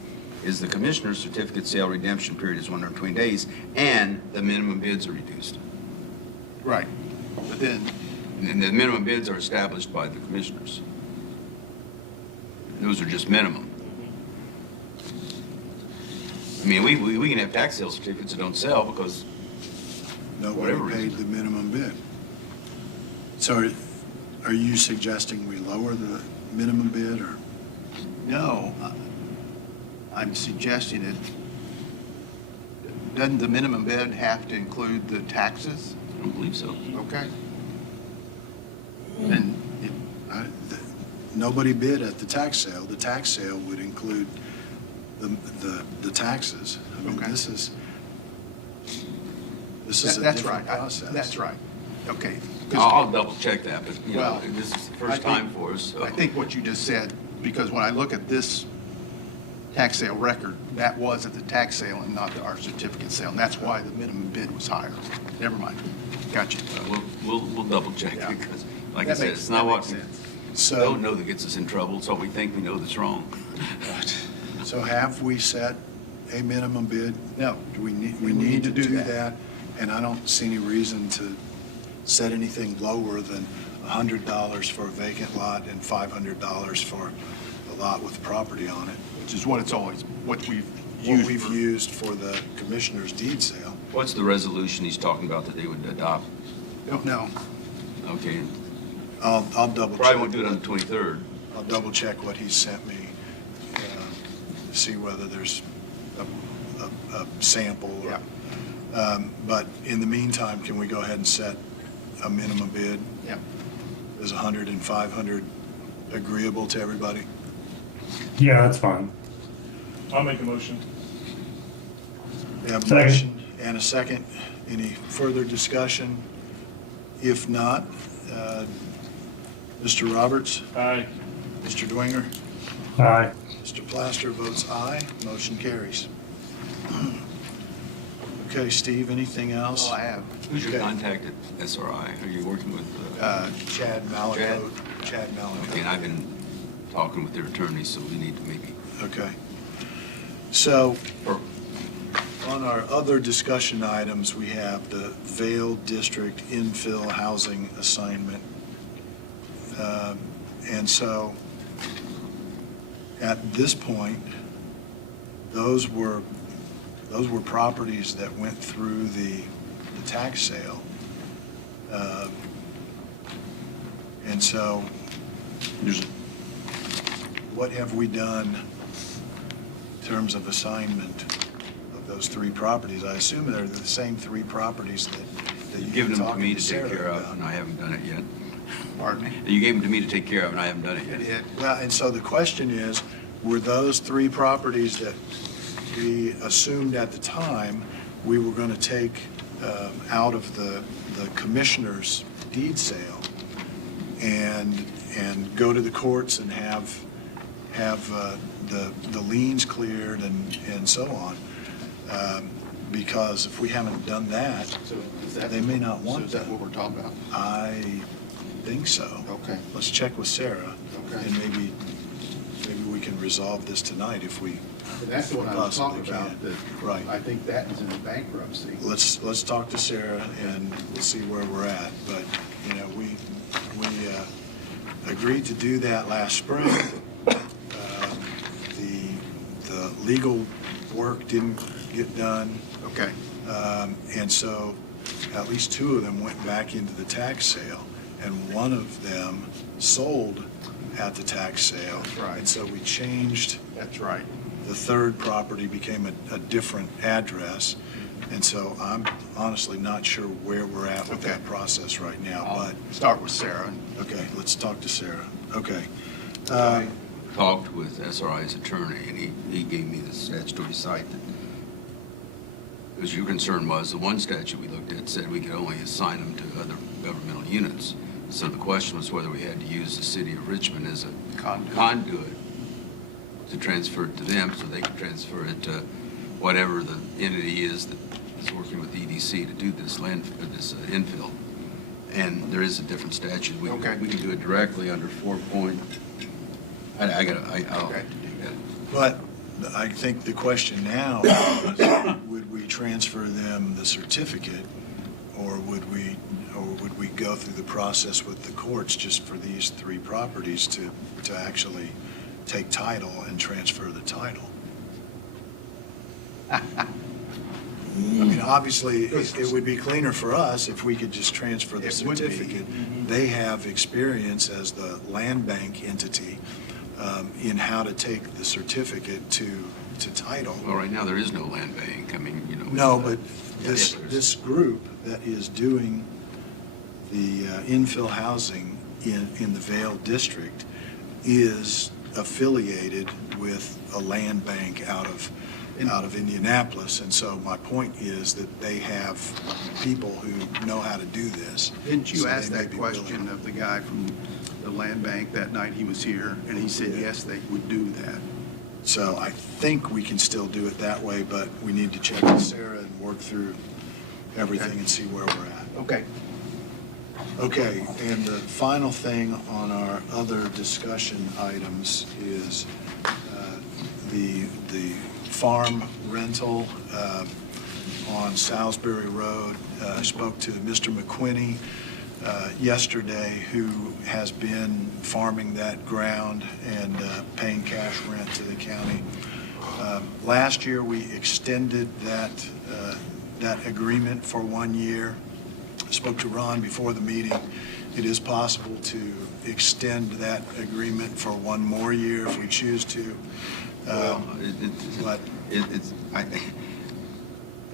is the commissioner's certificate sale redemption period is 120 days, and the minimum bids are reduced. Right. But then, And the minimum bids are established by the commissioners. Those are just minimum. I mean, we can have tax sale certificates that don't sell because Nobody Whatever paid reason. the minimum bid. So are you suggesting we lower the minimum bid, or? no, I'm suggesting doesn't the minimum bid have to include the taxes? I don't believe so. Okay. And Nobody bid at the tax sale. The tax sale would include the taxes. I mean, Okay. this is a that's different right. process. That's right. Okay. 'Cause I'll double check that, but Well, this is the I first think- time for us. So. I think what you just said, because when I look at this tax sale record, that was at the tax sale and not our certificate sale, and that's why the minimum bid was higher. Never mind. Gotcha. We'll double check Yeah. because, like I That said, makes- it's not that what makes we sense. So, don't know that gets us in trouble. It's what we think we know that's wrong. so have we set a minimum bid? No. Do we need to do that? And I don't see any reason to set anything lower than $100 for a vacant lot and $500 for a lot with property on it. Which is what it's always, what we've What used. we've used for the commissioner's deed sale. What's the resolution he's talking about that they would adopt? Don't know. Okay, I'll double check. probably won't do it on the 23rd. I'll double check what he sent me, to see whether there's a sample. Or- But in the meantime, can we go ahead and set a minimum bid? Yeah. Is 100 and 500 agreeable to everybody? Yeah, that's fine. I'll make a motion. We have a Second. motion and a second. Any further discussion? If not, Mr. Roberts, Aye. Mr. Dwinger, Aye. Mr. Plaster votes aye. Motion carries. Okay, Steve, anything else? All I have. Who's your Okay. contact at SRI? Are you working with? Chad Malakote. Chad Okay, and Malakote. I've been talking with their attorneys, so we need to maybe. Okay. So Or, on our other discussion items, we have the Vale District infill housing assignment. And so at this point, those were properties that went through the tax sale. And so what have we done in terms of assignment of those three properties? I assume they're the same three properties that you've you've given been them to talking me to to take Sarah care of, about. and I haven't done it yet. Pardon me? You gave them to me to take care of, and I haven't done it yet. It- Well, and so the question is, were those three properties that we assumed at the time we were going to take out of the commissioner's deed sale and go to the courts and have the liens cleared and so on? Because if we haven't done that, So is that? They may not want So is that that. what we're talking about? I think so. Okay. Let's check with Sarah. Okay. And maybe we can resolve this tonight if we, That's the one I was talking Possibly about, can. that Right. I think that is in bankruptcy. let's talk to Sarah and we'll see where we're at. But, you know, we agreed to do that last spring. The legal work didn't get done. Okay. And so at least two of them went back into the tax sale, and one of them sold at the tax sale. That's right. And so we changed, That's right. the third property became a different address. And so I'm honestly not sure where we're at with Okay. that process right now, I'll but, start with Sarah. okay, let's talk to Sarah. Okay. I talked with SRI's attorney, and he gave me the statutory site that, because your concern was, the one statute we looked at said we could only assign them to other governmental units. So the question was whether we had to use the city of Richmond as a conduit to transfer it to them, so they could transfer it to whatever the entity is that is working with EDC to do this infill. And there is a different statute. We Okay. can do it directly under 4 point. I'll Okay. have to do that. But I think the question now is, would we transfer them the certificate, or would we go through the process with the courts just for these three properties to actually take title and transfer the title? I mean, obviously, it would be cleaner for us if we could just transfer the It would be. certificate. They have experience as the land bank entity in how to take the certificate to title. Well, right now, there is no land bank. I mean, you know. No, but Yeah, there's- this group that is doing the infill housing in the Vale District is affiliated with a land bank out of Indianapolis. And so my point is that they have people who know how to do this. Didn't you So ask they may that be question willing. of the guy from the land bank that night he was here? And he said, yes, they would do that. So I think we can still do it that way, but we need to check with Sarah and work through everything and see where we're at. Okay. Okay, and the final thing on our other discussion items is the farm rental on Salisbury Road. I spoke to Mr. McQuinney yesterday, who has been farming that ground and paying cash rent to the county. Last year, we extended that agreement for 1 year. I spoke to Ron before the meeting. It is possible to extend that agreement for 1 more year if we choose to. But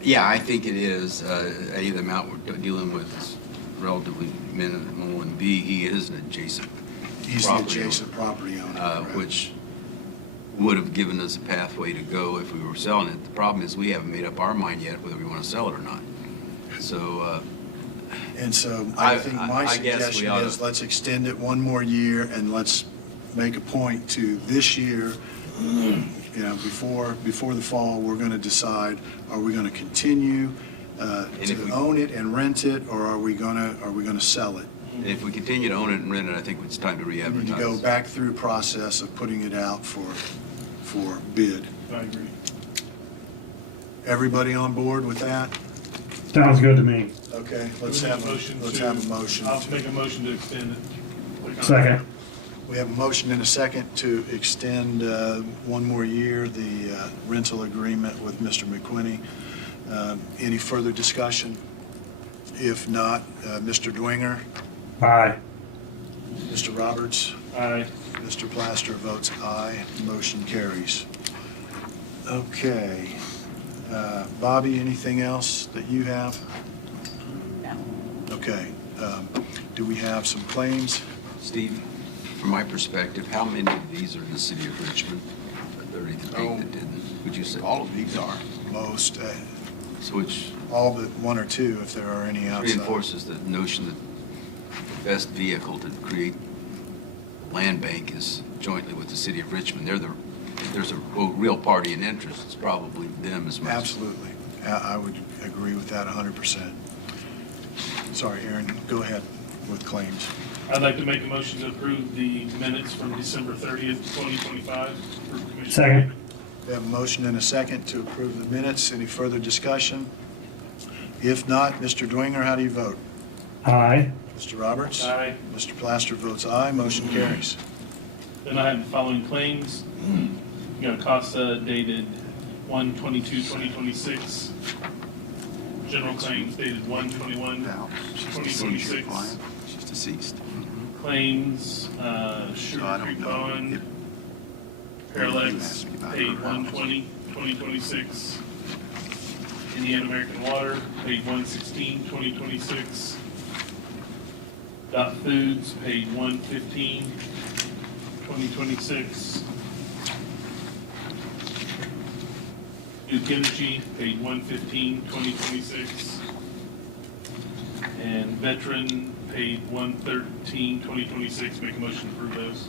Yeah, I think it is. A, the amount we're dealing with is relatively minimal, and B, he is an adjacent he's the property adjacent property owner. correct? which would have given us a pathway to go if we were selling it. The problem is we haven't made up our mind yet whether we want to sell it or not. So, And so I I- think my I guess we suggestion oughta- is let's extend it 1 more year, and let's make a point to this year, before the fall, we're going to decide, are we going to continue if to we- own it and rent it, or are we going to sell it? if we continue to own it and rent it, I think it's time to We need to go re-advertise. back through process of putting it out for bid. I agree. Everybody on board with that? Sounds good to me. Okay, let's Do we have need a let's have a motion. I'll make a motion to extend it. Second. We have a motion and a second to extend 1 more year the rental agreement with Mr. McQuinney. Any further discussion? If not, Mr. Dwinger, Aye. Mr. Roberts, Aye. Mr. Plaster votes aye. Motion carries. Okay. Bobby, anything else that you have? No. Okay. Do we have some claims? Steve, from my perspective, how many of these are in the city of Richmond? Or anything that didn't? Would you say? All of these are. Most, So which all but 1 or 2, if there are any outside. reinforces the notion that the best vehicle to create land bank is jointly with the city of Richmond. There's a real party in interest. It's probably them as much. Absolutely. I would agree with that 100%. Sorry, Aaron, go ahead with claims. I'd like to make a motion to approve the minutes from December 30th, 2025. for Commissioner. Second. We have a motion and a second to approve the minutes. Any further discussion? If not, Mr. Dwinger, how do you vote? Aye. Mr. Roberts? Aye. Mr. Plaster votes aye. Motion carries. Then I have the following claims. You got Acosta dated 1/22/2026. General claims dated 1/21/2026. She's deceased. Claims, Sugar Creek Bowen, Parallax paid 1/20/2026. Indiana American Water paid 1/16/2026. Dot Foods paid 1/15/2026. Duke Energy paid 1/15/2026. And Veteran paid 1/13/2026. Make a motion to approve those.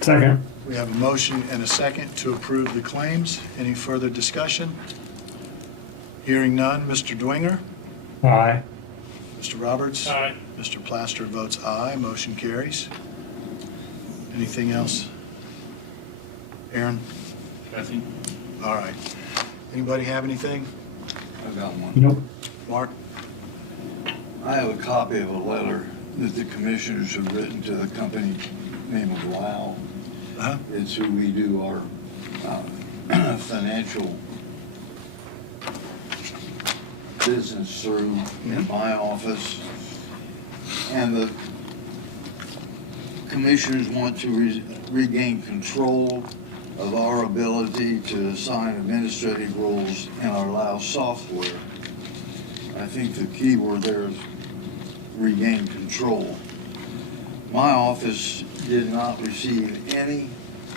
Second. We have a motion and a second to approve the claims. Any further discussion? Hearing none. Mr. Dwinger? Aye. Mr. Roberts? Aye. Mr. Plaster votes aye. Motion carries. Anything else? Aaron? Nothing. All right. Anybody have anything? I've got one. Nope. Mark? I have a copy of a letter that the commissioners have written to the company name of Wow. Uh-huh. It's who we do our financial business through in my office. And the commissioners want to regain control of our ability to assign administrative roles in our LAO software. I think the key word there is regain control. My office did not receive any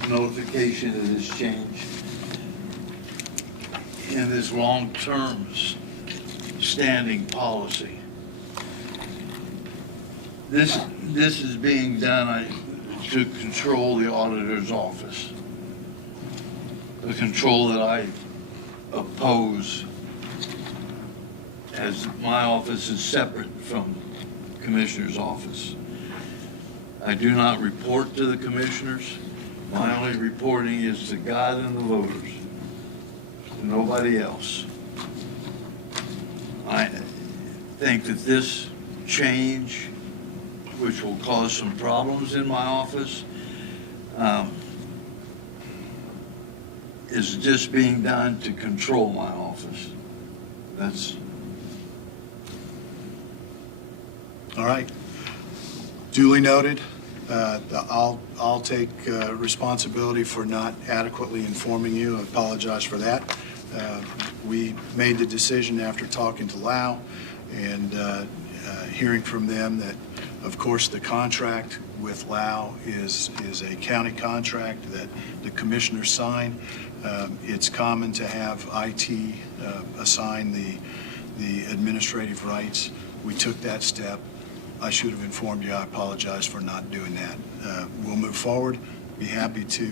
notification of this change in this long-term standing policy. This is being done to control the auditor's office. the control that I oppose, as my office is separate from Commissioner's office. I do not report to the commissioners. My only reporting is to God and the voters, to nobody else. I think that this change, which will cause some problems in my office, is just being done to control my office. That's All right. Duly noted. I'll take responsibility for not adequately informing you. I apologize for that. We made the decision after talking to Lau and hearing from them that, of course, the contract with Lau is a county contract that the commissioners sign. It's common to have IT assign the administrative rights. We took that step. I should have informed you. I apologize for not doing that. We'll move forward. Be happy to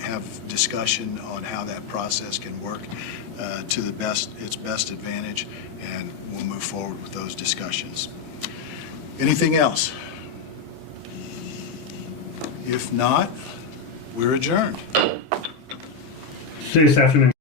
have discussion on how that process can work to its best advantage, and we'll move forward with those discussions. Anything else? If not, we're adjourned. See you this afternoon.